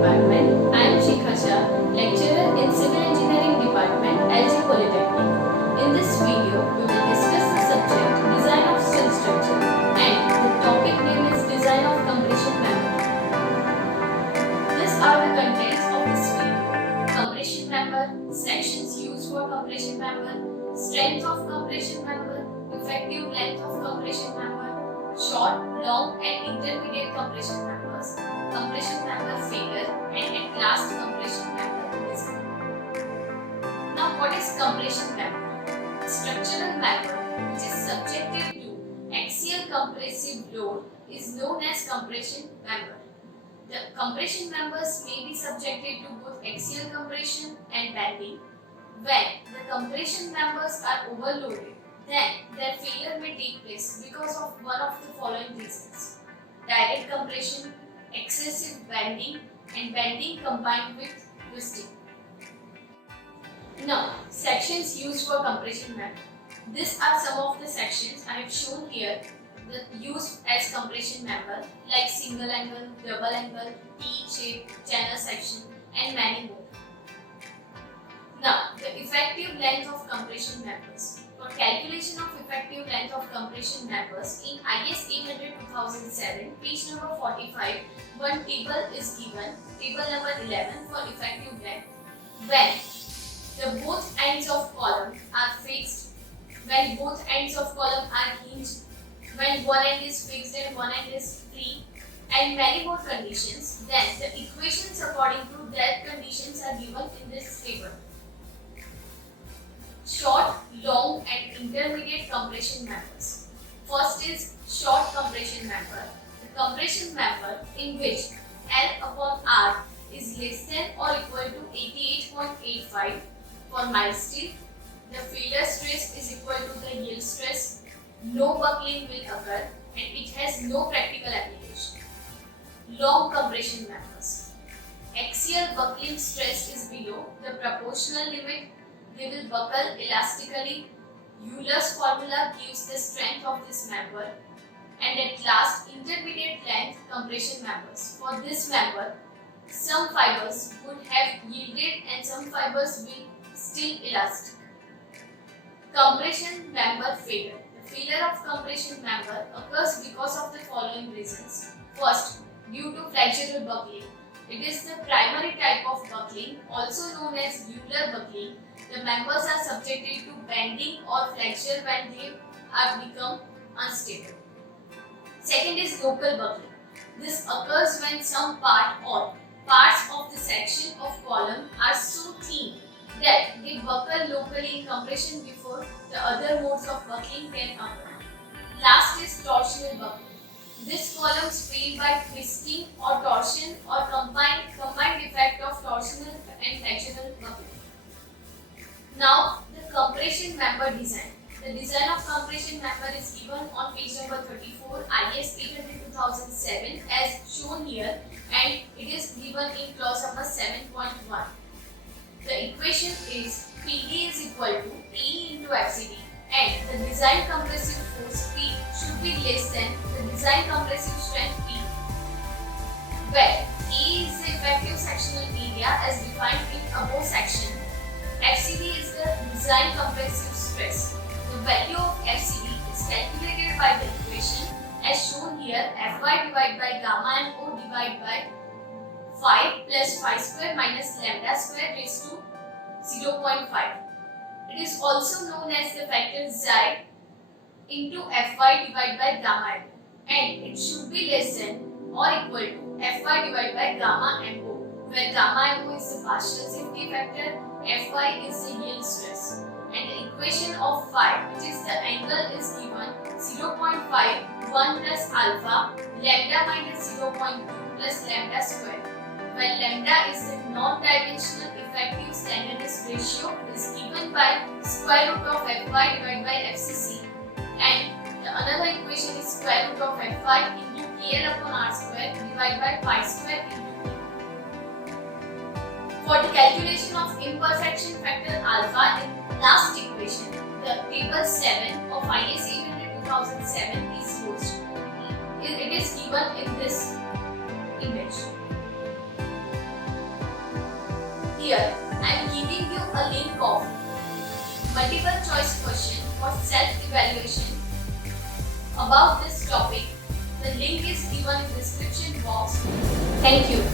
Department. I am Shikha Shah, lecturer in Civil Engineering Department, LG Polytechnic. In this video, we will discuss the subject Design of Steel Structure, and the topic name is Design of Compression Member. These are the contents of this video: compression member, sections used for compression member, strength of compression member, effective length of compression member, short, long and intermediate compression members, compression member failure, and at last compression member design. Now what is compression member? Structural member which is subjected to axial compressive load is known as compression member. The compression members may be subjected to both axial compression and bending. When the compression members are overloaded, then their failure may take place because of one of the following reasons: direct compression, excessive bending, and bending combined with twisting. Now, sections used for compression member. These are some of the sections I have shown here that used as compression member, like single angle, double angle, T-shape, channel section, and many more. Now, the effective length of compression members. For calculation of effective length of compression members in IS 800-2007, page number 45, one table is given, table number 11 for effective length. When the both ends of column are fixed, when both ends of column are hinged, when one end is fixed and one end is free, and many more conditions, then the equations according to that conditions are given in this table. Short, long and intermediate compression members. First is short compression member. The compression member in which L upon R is less than or equal to 88.85 for mild steel. The failure stress is equal to the yield stress. No buckling will occur and it has no practical application. Long compression members. Axial buckling stress is below the proportional limit. They will buckle elastically. Euler's formula gives the strength of this member. And at last, intermediate length compression members. For this member, some fibers would have yielded and some fibers will still elastic. Compression member failure. The failure of compression member occurs because of the following reasons. First, due to flexural buckling. It is the primary type of buckling, also known as Euler buckling. The members are subjected to bending or flexure when they are become unstable. Second is local buckling. This occurs when some part or parts of the section of column are so thin that they buckle locally in compression before the other modes of buckling can occur. Last is torsional buckling. These columns fail by twisting or torsion or combined effect of torsional and flexural buckling. Now, the compression member design. The design of compression member is given on page number 34, IS 800-2007 as shown here, and it is given in clause number 7.1. The equation is PD is equal to E into FCD, and the design compressive force P should be less than the design compressive strength P, where E is the effective sectional area as defined in above section. FCD is the design compressive stress. The value of FCD is calculated by the equation as shown here: Fy divided by gamma and O divided by phi plus phi square minus lambda square raised to 0.5. It is also known as the factor xi into Fy divided by gamma m, and it should be less than or equal to Fy divided by gamma mo, where gamma mo is the partial safety factor, Fy is the yield stress, and the equation of phi, which is the angle, is given 0.5 1 plus alpha lambda minus 0.2 plus lambda square, where lambda is the non-dimensional effective slenderness ratio is given by square root of Fy divided by FCC, and the another equation is square root of Fy into KL upon R square divided by pi square into T. For the calculation of imperfection factor alpha in last equation, the table 7 of IS 800-2007 is used. It is given in this image. Here, I am giving you a link of multiple choice question for self-evaluation about this topic. The link is given in the description box. Thank you.